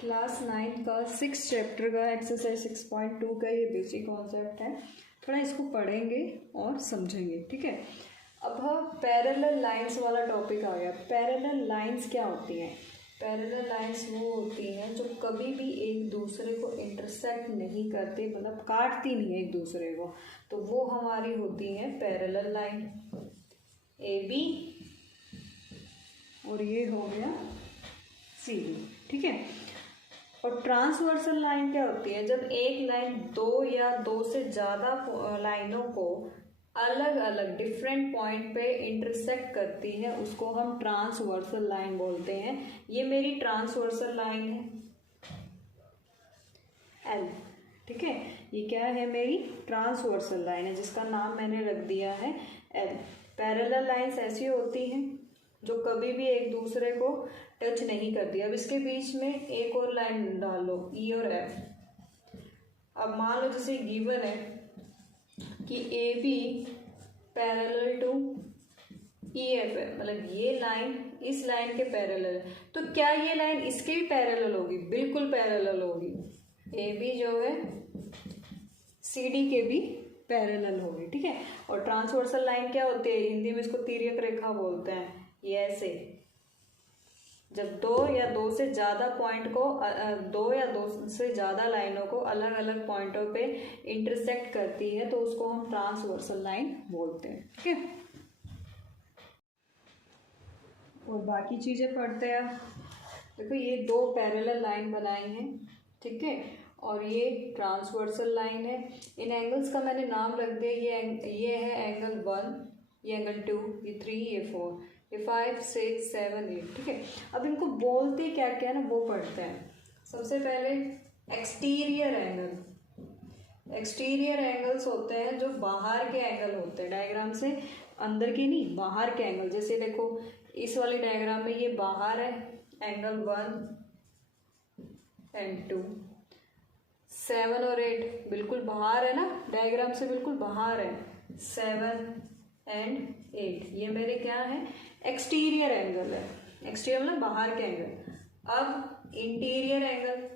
Class 9 का 6 chapter का exercise 6.2 का ये बेसिक कॉन्सेप्ट है। थोड़ा इसको पढ़ेंगे और समझेंगे, ठीक है। अब हम पैरेलल लाइंस वाला टॉपिक आ गया। पैरेलल लाइंस क्या होती हैं? पैरेलल लाइंस वो होती हैं जो कभी भी एक दूसरे को इंटरसेक्ट नहीं करती, मतलब काटती नहीं है एक दूसरे को, तो वो हमारी होती हैं पैरेलल लाइन। ए बी और ये हो गया सी डी, ठीक है। और ट्रांसवर्सल लाइन क्या होती है? जब एक लाइन दो या दो से ज़्यादा लाइनों को अलग अलग डिफरेंट पॉइंट पे इंटरसेक्ट करती है, उसको हम ट्रांसवर्सल लाइन बोलते हैं। ये मेरी ट्रांसवर्सल लाइन है एल, ठीक है। ये क्या है? मेरी ट्रांसवर्सल लाइन है, जिसका नाम मैंने रख दिया है एल। पैरेलल लाइंस ऐसी होती हैं जो कभी भी एक दूसरे को टच नहीं करती। अब इसके बीच में एक और लाइन डाल लो, ई और एफ। अब मान लो जैसे गिवन है कि A B parallel to E F है, मतलब ये लाइन इस लाइन के पैरेलल है, तो क्या ये लाइन इसके भी पैरेलल होगी? बिल्कुल पैरेलल होगी। ए बी जो है सी डी के भी पैरेलल होगी, ठीक है। और ट्रांसवर्सल लाइन क्या होती है? हिंदी में इसको तिर्यक रेखा बोलते हैं। ये ऐसे जब दो या दो से ज़्यादा पॉइंट को दो या दो से ज़्यादा लाइनों को अलग अलग पॉइंटों पे इंटरसेक्ट करती है, तो उसको हम ट्रांसवर्सल लाइन बोलते हैं, ठीक है। और बाकी चीज़ें पढ़ते हैं। देखो ये दो पैरेलल लाइन बनाई हैं, ठीक है, और ये ट्रांसवर्सल लाइन है। इन एंगल्स का मैंने नाम रख दिया। ये है एंगल 1, ये एंगल 2, ये 3, ये 4, ये 5, 6, 7, 8, ठीक है। अब इनको बोलते क्या क्या ना, वो पढ़ते हैं। सबसे पहले एक्सटीरियर एंगल। एक्सटीरियर एंगल्स होते हैं जो बाहर के एंगल होते हैं, डायग्राम से अंदर के नहीं, बाहर के एंगल। जैसे देखो इस वाले डायग्राम में ये बाहर है, एंगल 1 एंड 2, 7 और 8 बिल्कुल बाहर है ना, डायग्राम से बिल्कुल बाहर है। 7 एंड 8 ये मेरे क्या है? एक्सटीरियर एंगल है। एक्सटीरियर मतलब बाहर के एंगल। अब इंटीरियर एंगल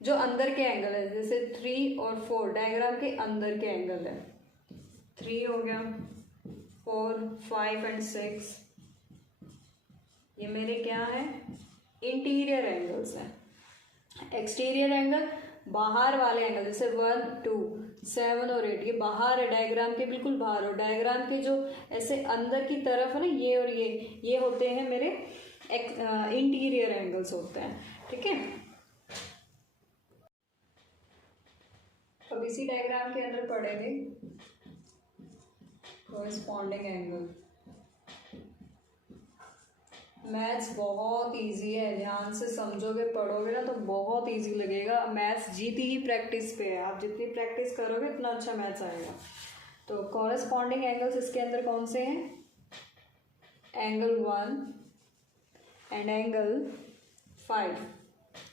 जो अंदर के एंगल है, जैसे 3 और 4 डायग्राम के अंदर के एंगल है। 3 हो गया, 4, 5 एंड 6 ये मेरे क्या है? इंटीरियर एंगल्स हैं। एक्सटीरियर एंगल बाहर वाले एंगल, जैसे 1, 2, 7 और 8 ये बाहर है, डायग्राम के बिल्कुल बाहर। और डायग्राम के जो ऐसे अंदर की तरफ है ना, ये और ये होते हैं मेरे इंटीरियर एंगल्स होते हैं, ठीक है। अब इसी डायग्राम के अंदर पढ़ेंगे कॉरेस्पॉन्डिंग एंगल। मैथ्स बहुत इजी है, ध्यान से समझोगे पढ़ोगे ना तो बहुत इजी लगेगा। मैथ्स जीती ही प्रैक्टिस पे है, आप जितनी प्रैक्टिस करोगे उतना अच्छा मैथ्स आएगा। तो कॉरेस्पॉन्डिंग एंगल्स इसके अंदर कौन से हैं? Angle 1 and angle 5।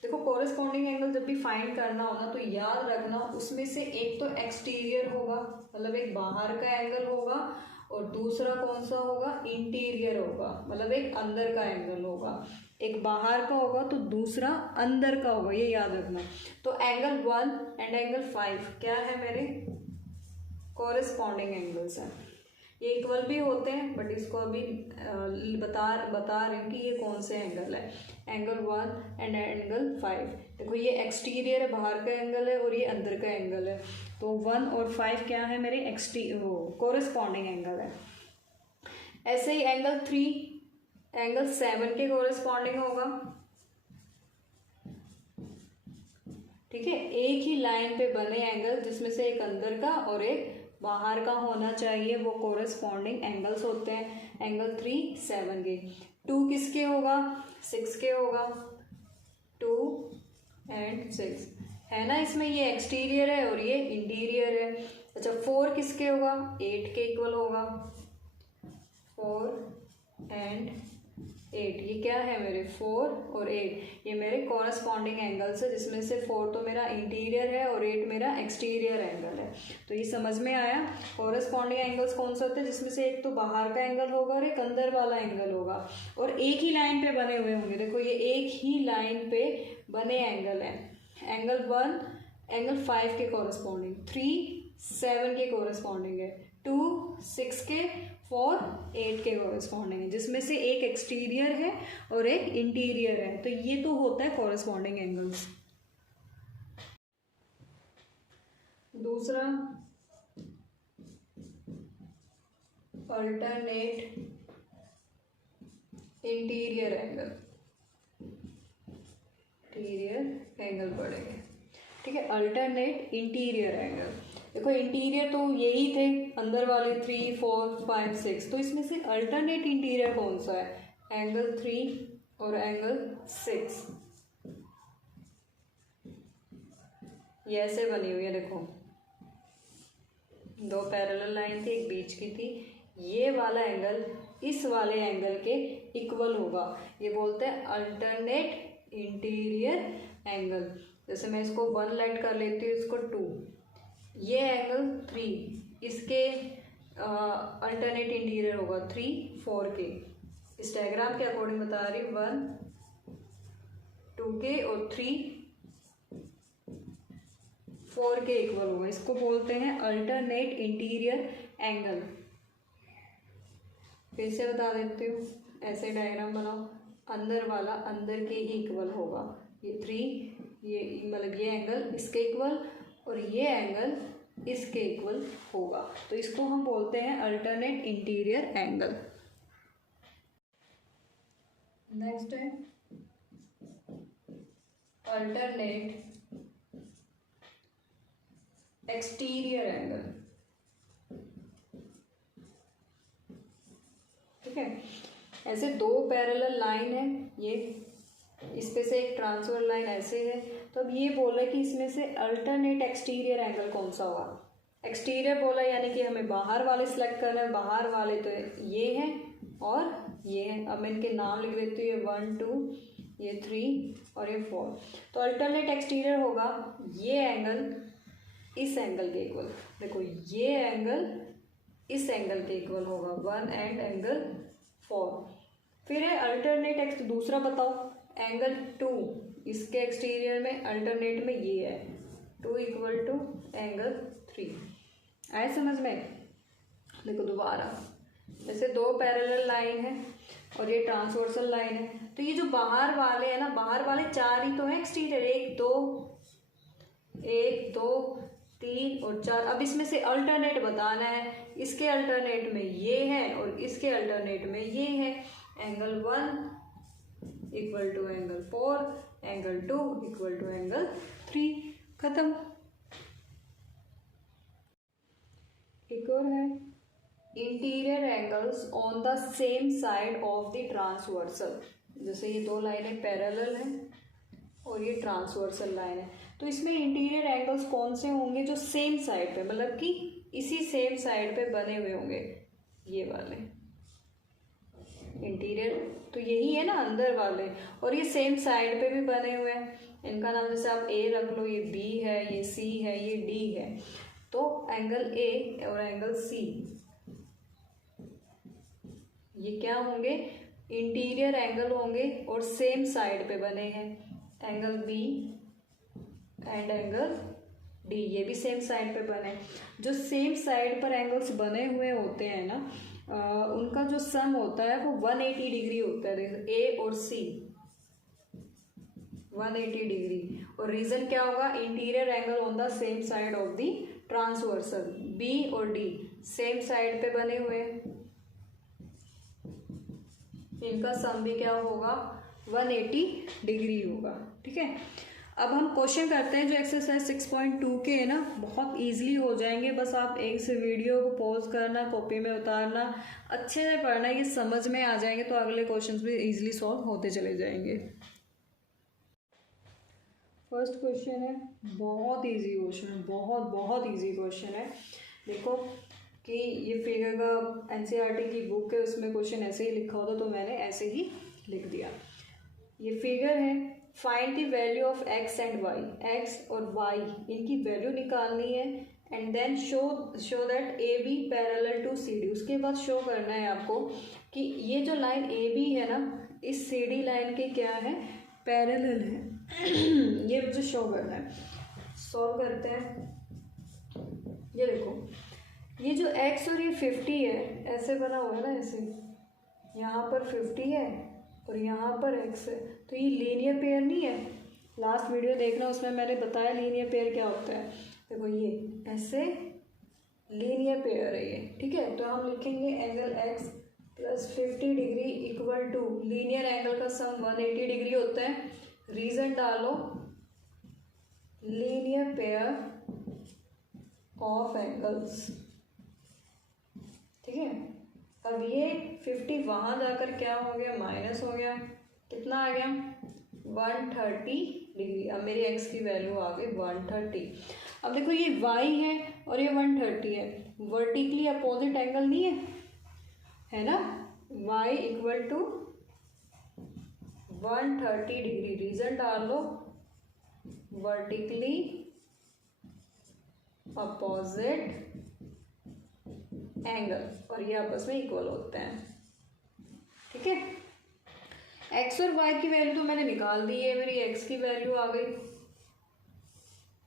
देखो कॉरेस्पॉन्डिंग एंगल जब भी फाइंड करना हो ना, तो याद रखना उसमें से एक तो एक्सटीरियर होगा, मतलब एक बाहर का एंगल होगा, और दूसरा कौन सा होगा? इंटीरियर होगा, मतलब एक अंदर का एंगल होगा। एक बाहर का होगा तो दूसरा अंदर का होगा, ये याद रखना। तो एंगल 1 एंड एंगल 5 क्या है? मेरे कॉरेस्पॉन्डिंग एंगल्स हैं। ये इक्वल भी होते हैं, बट इसको अभी बता रहे हैं कि ये कौन से एंगल है। Angle 1 and angle 5। देखो ये एक्सटीरियर है, बाहर का एंगल है, और ये अंदर का एंगल है। तो 1 और 5 क्या है? मेरे कोरेस्पॉन्डिंग एंगल है। ऐसे ही एंगल 3 एंगल 7 के कोरेस्पॉन्डिंग होगा, ठीक है। एक ही लाइन पे बने एंगल जिसमें से एक अंदर का और एक बाहर का होना चाहिए, वो कोरेस्पॉन्डिंग एंगल्स होते हैं। एंगल 3, 7 के। 2 किसके होगा? 6 के होगा। 2 एंड 6 है ना, इसमें ये एक्सटीरियर है और ये इंटीरियर है। अच्छा 4 किसके होगा? 8 के इक्वल होगा। 4 एंड 8, ये क्या है मेरे 4 और 8, ये मेरे कॉरस्पॉन्डिंग एंगल्स है, जिसमें से 4 तो मेरा इंटीरियर है और 8 मेरा एक्सटीरियर एंगल है। तो ये समझ में आया। कॉरस्पॉन्डिंग एंगल्स कौन से होते हैं, जिसमें से एक तो बाहर का एंगल होगा और एक अंदर वाला एंगल होगा, और एक ही लाइन पे बने हुए होंगे। देखो ये एक ही लाइन पे बने एंगल है। एंगल 1 एंगल 5 के कॉरस्पॉन्डिंग, 3 7 के कॉरस्पॉन्डिंग है, 2 6 के, 4 8 के कॉरस्पॉन्डिंग है, जिसमें से एक एक्सटीरियर है और एक इंटीरियर है। तो ये तो होता है कॉरस्पॉन्डिंग एंगल्स। दूसरा alternate interior angle, interior angle पढ़ेंगे, ठीक है। अल्टरनेट इंटीरियर एंगल, देखो इंटीरियर तो यही थे अंदर वाले 3 4 5 6, तो इसमें से अल्टरनेट इंटीरियर कौन सा है, एंगल 3 और एंगल 6। ये ऐसे बनी हुई है, देखो दो पैरेलल लाइन थी, एक बीच की थी। ये वाला एंगल इस वाले एंगल के इक्वल होगा, ये बोलते हैं अल्टरनेट इंटीरियर एंगल। जैसे मैं इसको 1 लेट कर लेती हूँ, इसको 2, ये एंगल 3, इसके अल्टरनेट इंटीरियर होगा 3 4 के। इस डायग्राम के अकॉर्डिंग बता रही हूँ, 1 2 के और 3 4 के इक्वल होगा। इसको बोलते हैं अल्टरनेट इंटीरियर एंगल। फिर से बता देती हूँ, ऐसे डायग्राम बनाओ, अंदर वाला अंदर के ही इक्वल होगा, ये 3, ये मतलब ये एंगल इसके इक्वल और ये एंगल इसके इक्वल होगा, तो इसको हम बोलते हैं अल्टरनेट इंटीरियर एंगल। नेक्स्ट है अल्टरनेट एक्सटीरियर एंगल, ठीक है। ऐसे दो पैरेलल लाइन है, ये इस पे से एक ट्रांसफर लाइन ऐसे है, तो अब ये बोला कि इसमें से अल्टरनेट एक्सटीरियर एंगल कौन सा होगा। एक्सटीरियर बोला यानी कि हमें बाहर वाले सिलेक्ट करना है, बाहर वाले तो ये हैं और ये हैं। अब मैं इनके नाम लिख देती हूँ, ये 1 2, ये 3 और ये 4। तो अल्टरनेट एक्सटीरियर होगा ये एंगल इस एंगल के इक्वल, देखो ये एंगल इस एंगल के इक्वल होगा 1 एंड एंगल 4। फिर है अल्टरनेट एक्स, दूसरा बताओ एंगल 2, इसके एक्सटीरियर में अल्टरनेट में ये है 2 इक्वल टू एंगल 3। आए समझ में। देखो दोबारा, जैसे दो पैरेलल लाइन है और ये ट्रांसवर्सल लाइन है, तो ये जो बाहर वाले हैं ना, बाहर वाले 4 ही तो हैं एक्सटीरियर, 1 2 3 और 4। अब इसमें से अल्टरनेट बताना है, इसके अल्टरनेट में ये है और इसके अल्टरनेट में ये है। Angle 1 equal to angle 4, angle 2 equal to angle 3, खत्म। एक और है interior angles on the same side of the transversal. जैसे ये दो लाइनें पैरेलल हैं और ये ट्रांसवर्सल लाइन है, तो इसमें इंटीरियर एंगल्स कौन से होंगे जो सेम साइड पे, मतलब कि इसी सेम साइड पे बने हुए होंगे। ये वाले इंटीरियर तो यही है ना अंदर वाले, और ये सेम साइड पे भी बने हुए हैं। इनका नाम जैसे आप ए रख लो, ये बी है, ये सी है, ये डी है। तो एंगल ए और एंगल सी ये क्या होंगे, इंटीरियर एंगल होंगे और सेम साइड पे बने हैं। Angle B and angle D ये भी सेम साइड पे बने। जो सेम साइड पर एंगल्स बने हुए होते हैं ना, उनका जो सम होता है वो 180 डिग्री होता है। ए और सी 180 डिग्री, और रीजन क्या होगा, interior angle on the same side of the transversal. B और डी सेम साइड पे बने हुए हैं, इनका सम भी क्या होगा, 180 डिग्री होगा, ठीक है। अब हम क्वेश्चन करते हैं जो एक्सरसाइज 6.2 के है ना, बहुत इजीली हो जाएंगे। बस आप एक से वीडियो को पॉज करना, कॉपी में उतारना, अच्छे से पढ़ना, ये समझ में आ जाएंगे तो अगले क्वेश्चंस भी इजीली सॉल्व होते चले जाएंगे। फर्स्ट क्वेश्चन है, बहुत इजी क्वेश्चन है, बहुत बहुत इजी क्वेश्चन है। देखो कि ये फिगर का एनसीईआरटी की बुक है, उसमें क्वेश्चन ऐसे ही लिखा होता, तो मैंने ऐसे ही लिख दिया। ये फिगर है, find the value of X and Y, X और वाई इनकी वैल्यू निकालनी है, and then show that A B parallel to C D. उसके बाद शो करना है आपको कि ये जो लाइन ए बी है ना, इस सी डी लाइन के क्या है, पैरेलल है। ये मुझे शो करना है। सॉल्व करते हैं। ये देखो, ये जो x और ये 50 है, ऐसे बना हुआ है ना, ऐसे यहाँ पर 50 है और यहाँ पर x है, तो ये लीनियर पेयर नहीं है। लास्ट वीडियो देखना, उसमें मैंने बताया लीनियर पेयर क्या होता है। देखो ये ऐसे लीनियर पेयर है ये, ठीक है। तो हम लिखेंगे angle x plus 50 degree equal to, linear angle का सम 180 डिग्री होता है। रीजन डालो, लीनियर पेयर ऑफ एंगल्स, ठीक है। अब ये 50 वहाँ जाकर क्या हो गया, माइनस हो गया, कितना आ गया 130 डिग्री। अब मेरी x की वैल्यू आ गई 130। अब देखो ये y है और ये 130 है, वर्टिकली अपोजिट एंगल नहीं है ना, y equal to 130 degree. Reason डाल लो, वर्टिकली अपोजिट एंगल, और ये आपस में इक्वल होते हैं, ठीक है। x और y की वैल्यू तो मैंने निकाल दी है, मेरी x की वैल्यू आ गई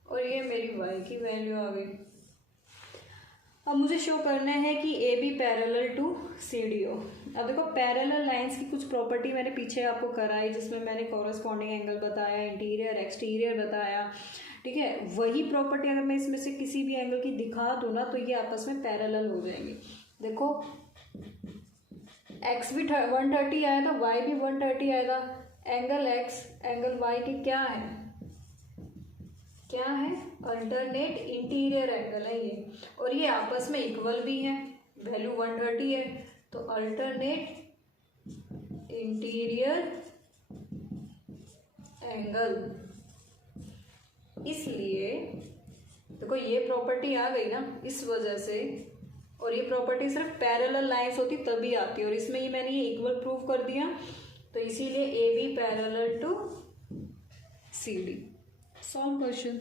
और ये मेरी y की वैल्यू आ गई। अब मुझे शो करना है कि A B parallel to C D हो। अब देखो, पैरेलल लाइंस की कुछ प्रॉपर्टी मैंने पीछे आपको कराई, जिसमें मैंने कॉरस्पॉन्डिंग एंगल बताया, इंटीरियर एक्सटीरियर बताया, ठीक है। वही प्रॉपर्टी अगर मैं इसमें से किसी भी एंगल की दिखा दूँ ना, तो ये आपस में पैरेलल हो जाएंगी। देखो x भी 130 आया था, y भी 130 आया था, एंगल x एंगल y के क्या है, अल्टरनेट इंटीरियर एंगल है ये, और ये आपस में इक्वल भी है, वैल्यू 130 है, तो अल्टरनेट इंटीरियर एंगल। इसलिए देखो ये प्रॉपर्टी आ गई ना इस वजह से, और ये प्रॉपर्टी सिर्फ पैरेलल लाइंस होती तभी आती है, और इसमें ये मैंने ये इक्वल प्रूव कर दिया, तो इसीलिए A B parallel to C D. Solve question.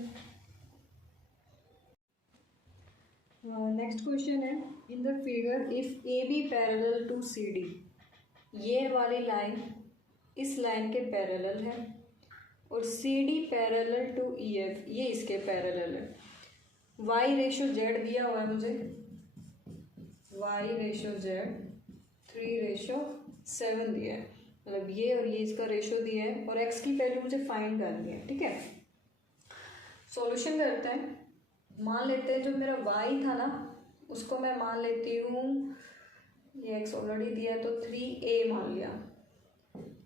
Next question है, in the figure if A B parallel to C D, ये वाली लाइन इस लाइन के पैरेलल है और C D parallel to E F, ये इसके पैरेलल है। वाई रेशो जेड दिया हुआ है मुझे, वाई रेशो जेड 3:7 दिया है, मतलब ये और ये इसका रेशो दिया है, और एक्स की वैल्यू मुझे फाइंड करनी है, ठीक है। सॉल्यूशन करते हैं। मान लेते हैं जो मेरा y था ना, उसको मैं मान लेती हूँ, ये x ऑलरेडी दिया है तो 3a मान लिया,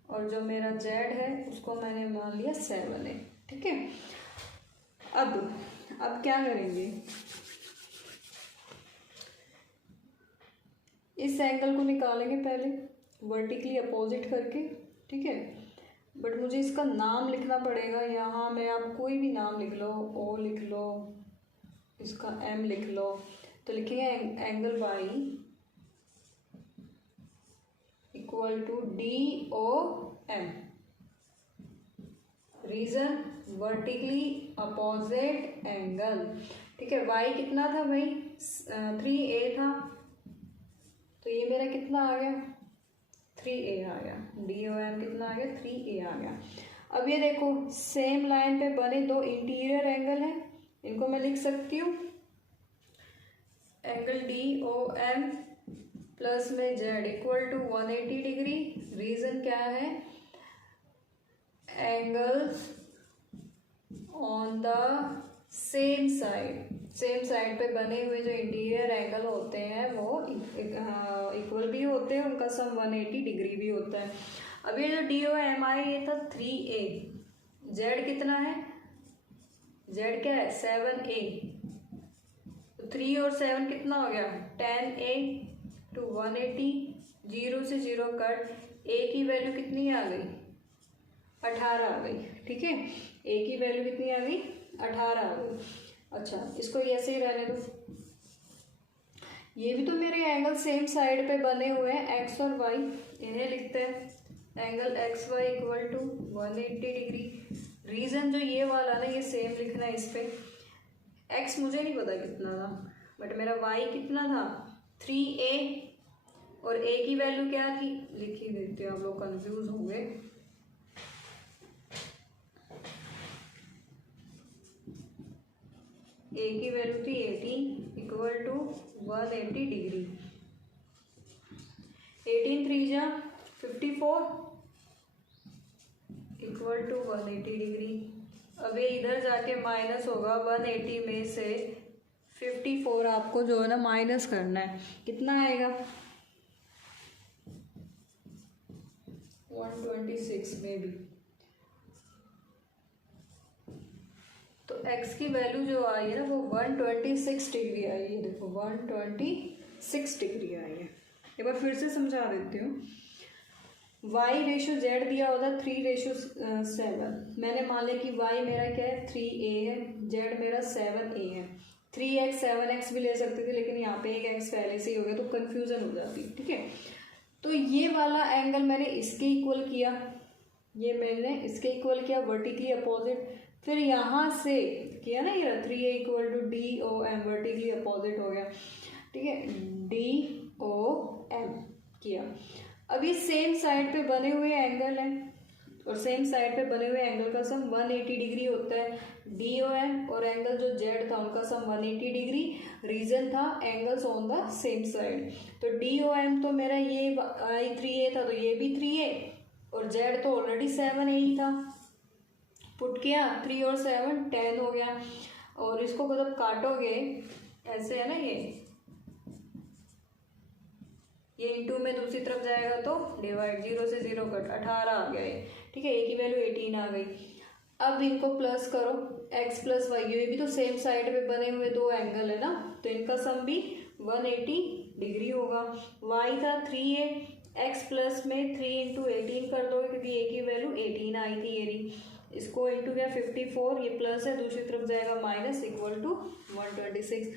और जो मेरा z है उसको मैंने मान लिया 7a, ठीक है। अब क्या करेंगे, इस एंगल को निकालेंगे पहले वर्टिकली अपोजिट करके, ठीक है। बट मुझे इसका नाम लिखना पड़ेगा, यहाँ मैं आप कोई भी नाम लिख लो, ओ लिख लो, इसका एम लिख लो, तो लिखेंगे angle Y equal to D O M. Reason, vertically opposite angle, ठीक है। वाई कितना था भाई, 3a था, तो ये मेरा कितना आ गया 3a आ गया, डी ओ एम कितना आ गया 3a आ गया। अब ये देखो, सेम लाइन पे बने दो इंटीरियर एंगल है, इनको मैं लिख सकती हूँ angle D O M plus में Z equal to 180 degree. Reason क्या है, angles on the same side पे बने हुए जो इंटीरियर एंगल होते हैं वो इक्वल भी होते हैं, उनका सम 180 डिग्री भी होता है। अब ये जो डी ओ एम आई ये था 3a, जेड कितना है, जेड क्या है 7a, तो 3 और 7 कितना हो गया 10a टू 180, 0 से 0 कट, a की वैल्यू कितनी आ गई 18 आ गई, ठीक है। a की वैल्यू कितनी आ गई 18 आ गई। अच्छा, इसको ऐसे ही रहने दो, ये भी तो मेरे एंगल सेम साइड पे बने हुए हैं, एक्स और वाई। इन्हें लिखते हैं angle X Y equal to 180 degree. Reason जो ये वाला ना, ये सेम लिखना है इस पे। एक्स मुझे नहीं पता कितना था, बट मेरा वाई कितना था 3a, और a की वैल्यू क्या थी लिख ही देते हैं, आप लोग कंफ्यूज होंगे। a की वैल्यू थी 18 इक्वल टू 180 डिग्री। 18 3 जा 54 इक्वल टू 180 डिग्री। अब ये इधर जाके माइनस होगा, 180 में से 54 आपको जो है ना माइनस करना है। कितना आएगा 126 में भी। तो x की वैल्यू जो आई है ना वो 126 डिग्री आई है। देखो 126 डिग्री आई है। एक बार फिर से समझा देती हूँ। y रेशो z दिया होता 3:7। मैंने मान लिया कि y मेरा क्या है 3a है, z मेरा 7a है। 3x 7x भी ले सकते थे, लेकिन यहाँ पे एक x पहले से ही हो गया तो कंफ्यूजन हो जाती है। ठीक है, तो ये वाला एंगल मैंने इसके इक्वल किया, ये मैंने इसके इक्वल किया वर्टिकली अपोजिट। फिर यहाँ से किया ना ये 3a equal to DOM, vertically opposite हो गया। ठीक है, DOM किया। अब ये सेम साइड पे बने हुए एंगल हैं, और सेम साइड पे बने हुए एंगल का सम 180 डिग्री होता है। DOM और एंगल जो Z था उनका सम 180 डिग्री। रीजन था angles on the same side. तो DOM तो मेरा ये 3a था, तो ये भी 3a, और Z तो ऑलरेडी 7a ही था। पुट किया 3 और 7 10 हो गया। और इसको जब काटोगे ऐसे है ना, ये इंटू में दूसरी तरफ जाएगा तो डिवाइड, 0 से 0 कट, 18 आ गया ये। ठीक है, a की वैल्यू 18 आ गई। अब इनको प्लस करो, x प्लस वाई, ये भी तो सेम साइड पे बने हुए दो एंगल है ना, तो इनका सम भी 180 डिग्री होगा। y था 3a, x प्लस में 3 इंटू 18 कर दोगे क्योंकि a की वैल्यू 18 आई थी। ये रही, इसको इंटू किया 54, ये प्लस है, दूसरी तरफ जाएगा माइनस, इक्वल टू 126।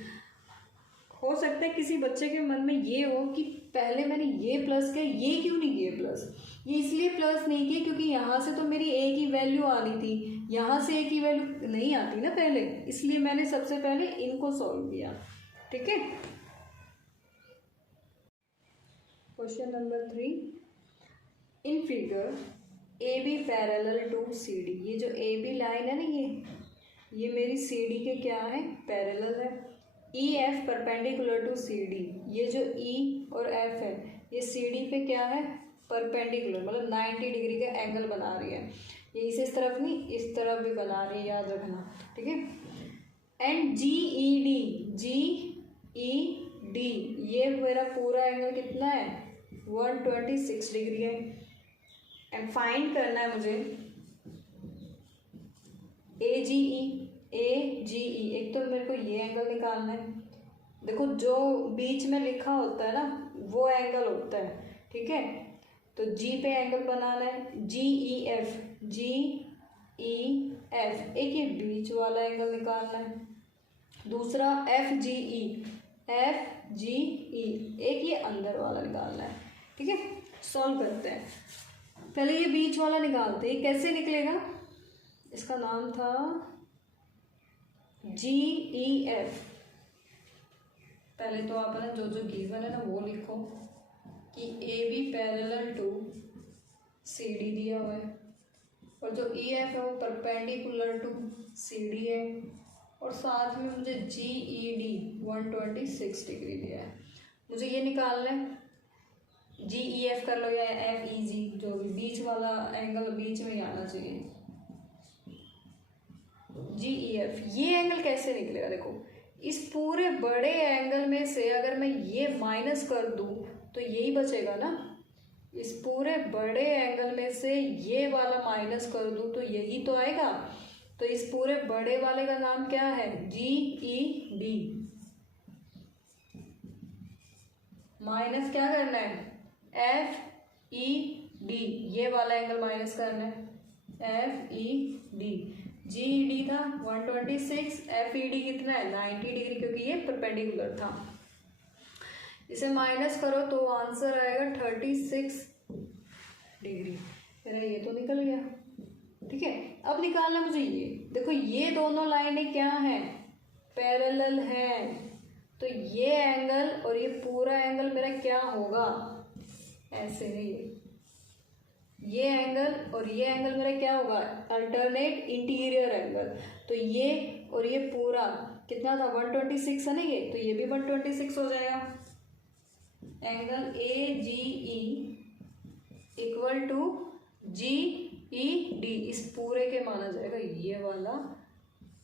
हो सकता है किसी बच्चे के मन में ये हो कि पहले मैंने ये प्लस किया, ये क्यों नहीं किया प्लस। ये इसलिए प्लस नहीं किया क्योंकि यहाँ से तो मेरी a की वैल्यू आनी थी, यहाँ से a की वैल्यू नहीं आती ना पहले, इसलिए मैंने सबसे पहले इनको सॉल्व किया। ठीक है, question number 3, in figure AB parallel to CD। ये जो AB लाइन है ना, ये मेरी CD के क्या है, पैरेलल है। EF परपेंडिकुलर टू CD, ये जो E और F है ये CD पे क्या है, परपेंडिकुलर, मतलब 90 डिग्री का एंगल बना रही है। ये इस तरफ नहीं, इस तरफ भी बना रही है, याद रखना। ठीक है, एंड GED ये मेरा पूरा एंगल कितना है 126 डिग्री है। एंड फाइंड करना है मुझे AGE। एक तो मेरे को ये एंगल निकालना है। देखो जो बीच में लिखा होता है ना वो एंगल होता है। ठीक है, तो G पे एंगल बनाना है, GEF। एक ये बीच वाला एंगल निकालना है, दूसरा FGE। एक ये अंदर वाला निकालना है। ठीक है, सॉल्व करते हैं। पहले ये बीच वाला निकालते हैं, कैसे निकलेगा, इसका नाम था GEF। पहले तो आप ना जो गिवन है ना वो लिखो कि AB पैरेलल टू CD दिया हुआ है, और जो EF है वो परपेंडिकुलर टू CD है, और साथ में मुझे GED 126 डिग्री दिया है। मुझे ये निकालना है, GEF कर लो या FEG, जो भी बीच वाला एंगल बीच में ही आना चाहिए। GEF ये एंगल कैसे निकलेगा, देखो इस पूरे बड़े एंगल में से अगर मैं ये माइनस कर दूं तो यही बचेगा ना। इस पूरे बड़े एंगल में से ये वाला माइनस कर दूं तो यही तो आएगा। तो इस पूरे बड़े वाले का नाम क्या है, GED। माइनस क्या करना है, FED, ये वाला एंगल माइनस करना है, FED। GED था 126, FED कितना है 90 डिग्री, क्योंकि ये परपेंडिकुलर था। इसे माइनस करो तो आंसर आएगा 36 डिग्री। मेरा ये तो निकल गया। ठीक है, अब निकालना मुझे ये, देखो ये दोनों लाइनें क्या हैं, पैरेलल हैं, तो ये एंगल और ये पूरा एंगल मेरा क्या होगा, ऐसे है ये एंगल और ये एंगल मेरा क्या होगा, अल्टरनेट इंटीरियर एंगल। तो ये और ये पूरा कितना था, 126 है ना ये, तो ये भी 126 हो जाएगा। Angle A G E equal to G E D, इस पूरे के माना जाएगा, ये वाला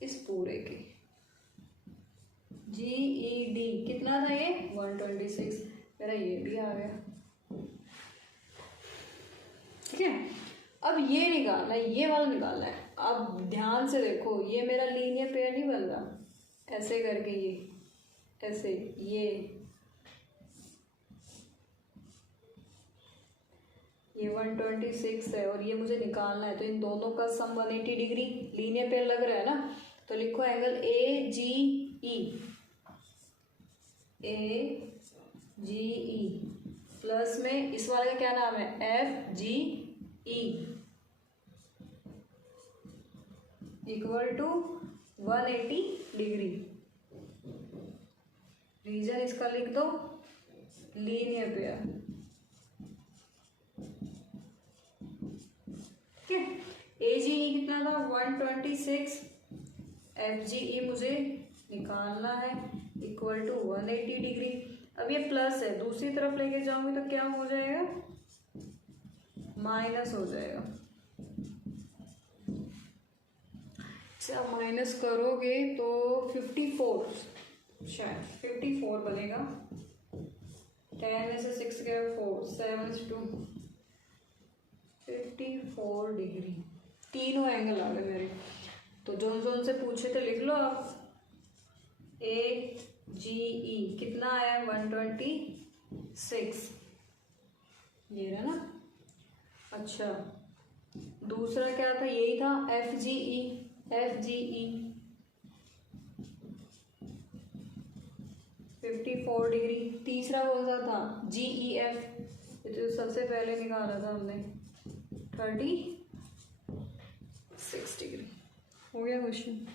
इस पूरे के, जी ई डी कितना था ये 126, मेरा ये भी आ गया। ठीक है, अब ये निकालना है, ये वाला निकालना है। अब ध्यान से देखो, ये मेरा लीनियर पेयर नहीं बन रहा, ऐसे करके ये ऐसे, ये 126 है और ये मुझे निकालना है, तो इन दोनों का सम 180 डिग्री लीनियर पेयर लग रहा है ना, तो लिखो angle A G E plus में इस वाले का क्या नाम है, F G E equal to 180 degree. Reason इसका लिख दो लीनियर पेयर। ठीक है, ए जी ई कितना था 126, एफ जी ई मुझे निकालना है इक्वल टू 180 डिग्री। अब ये प्लस है, दूसरी तरफ लेके जाऊंगी तो क्या हो जाएगा, माइनस हो जाएगा। इसे आप माइनस करोगे तो 54, शायद 54 बनेगा, 10 में से 6 गया 4, 7 2 54 डिग्री। तीनों एंगल आ गए मेरे, तो जोन जोन से पूछे थे लिख लो आप। ए जी ई कितना आया 126, ये रहा ना। अच्छा, दूसरा क्या था, यही था एफ जी ई 54 डिग्री। तीसरा कौन सा था, जी ई एफ, तो सबसे पहले निकाला था हमने 36 डिग्री। हो गया क्वेश्चन।